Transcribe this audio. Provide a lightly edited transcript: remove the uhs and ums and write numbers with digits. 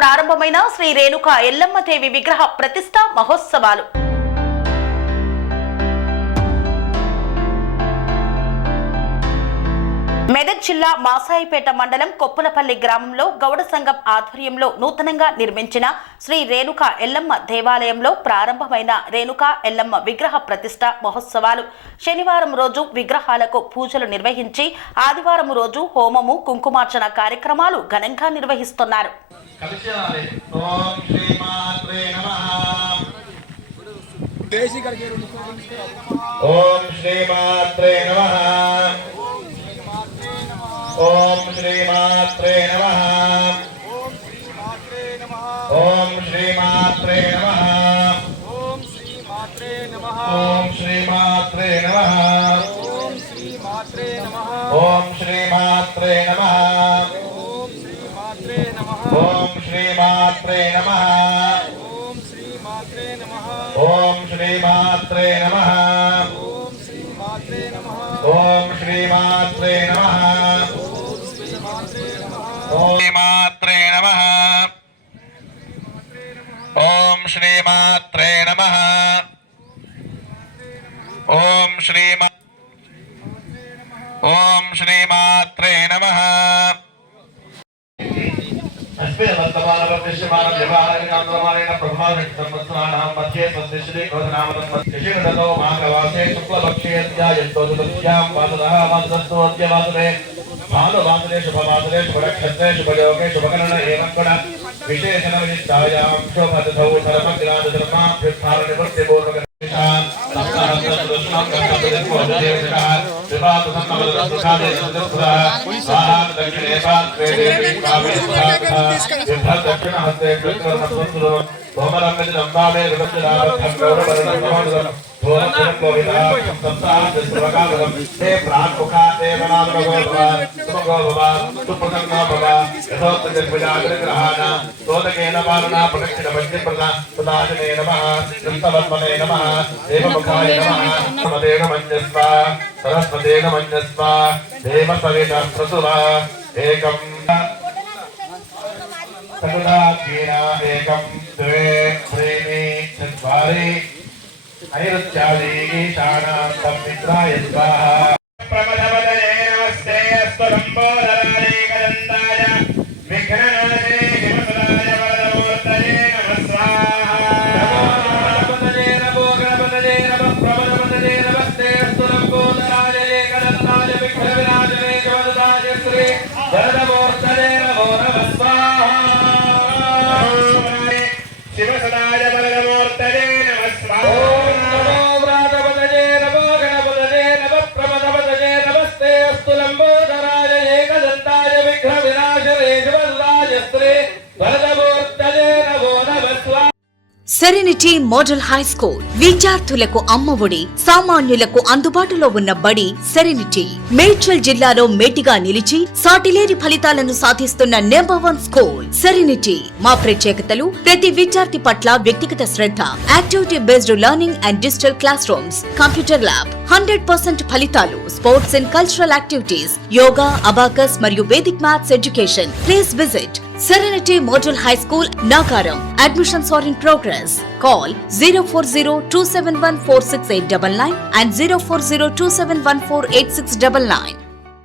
ప్రారంభమైన శ్రీ రేణుకా ఎల్లమ్మ దేవి విగ్రహ ప్రతిష్ఠా మహోత్సవాలు. మెదక్ జిల్లా మాసాయిపేట మండలం కొప్పులపల్లి గ్రామంలో గౌడ సంఘం ఆధ్వర్యంలో నూతనంగా నిర్మించిన శ్రీ రేణుకా ఎల్లమ్మ దేవాలయంలో ప్రారంభమైన రేణుకా ఎల్లమ్మ విగ్రహ ప్రతిష్ఠ మహోత్సవాలు శనివారం రోజు విగ్రహాలకు పూజలు నిర్వహించి ఆదివారం రోజు హోమము కుంకుమార్చన కార్యక్రమాలు ఘనంగా నిర్వహిస్తున్నారు. ఓం శ్రీమాత్రే నమః. ఓం శ్రీమాత్రే నమః. ఓం శ్రీమాత్రే నమః. ఓం శ్రీమాత్రే నమః. ఓం శ్రీమాత్రే నమః. ఓం శ్రీమాత్రే నమః. ఓం శ్రీమాత్రే నమః. ఓం శ్రీమాత్రే నమః. ఓం శ్రీమాత్రే నమః. ఓం శ్రీమాత్రే నమః. ఓం శ్రీమాత్రే నమః. ఓం శ్రీమాత్రే నమః. ఓం శ్రీమాత్రే నమః. ఓం శ్రీమాత్రే నమః. ఓం శ్రీమాత్రే నమః. ఓం శ్రీమాత్రే నమః. అస్మిన్ వర్తమాన ప్రతిష్ఠమాన వ్యవహారికాంతమానేన ప్రథమాన సంవత్సరాణాం మధ్యే స్వస్తిశ్రీ కోదనామతం శిశిరతో మాఘవాసే శుక్లపక్షే అధ్యాయంతో చతుర్థ్యాం వాసుదః వాసుదస్తో అద్య వాసుదే భానువాసుదే శుభవాసుదే శుభనక్షత్రే శుభయోగే శుభకరణ ఏవం గుణ విశేషణ విశిష్టాయాం శోభతౌ సర్వగ్రాద ధర్మాభ్యుత్థాన నివృత్తి పూర్వక सरस्वते नमः देव सविता प्रसुरा एकं सकुलादीना एकं द्वे त्रीणि चत्वारि नैऋत्यादि ईशानां तन्मित्राय स्वाहा प्रमदवदने नमस्ते अस्तु लम्बोदराय कदन्ताय विघ्ननाशे हिमसदाय वरदमूर्तये नमः स्वाहा गणपतये नमो गणपतये नमः प्रमदवदने नमस्ते अस्तु लम्बोदराय कदन्ताय विघ्नविनाशने जगददाय श्री वरदमूर्तये नमो नमः स्वाहा शिवसदाय वरदमूर्तये नमः स्वाहा సెరెనిటీ మోడల్ హై స్కూల్ విద్యార్థులకు అమ్మఒడి, సామాన్యులకు అందుబాటులో ఉన్న బడి సెరెనిటీ. మేడ్చల్ జిల్లాలో మేటిగా నిలిచి సాటిలేని ఫలితాలను సాధిస్తున్న నెంబర్ 1 స్కూల్ సెరెనిటీ. మా ప్రత్యేకతలు ప్రతి విద్యార్థి పట్ల వ్యక్తిగత శ్రద్ధ, activity based learning and digital class rooms, computer lab, 100% ఫలితాలు, sports and cultural activities, yoga, abacus మరియు vedic maths education. Please visit Serenity Model High School, Nagaram. Admissions are in progress. Call 040-271-46899 and 040-271-48699.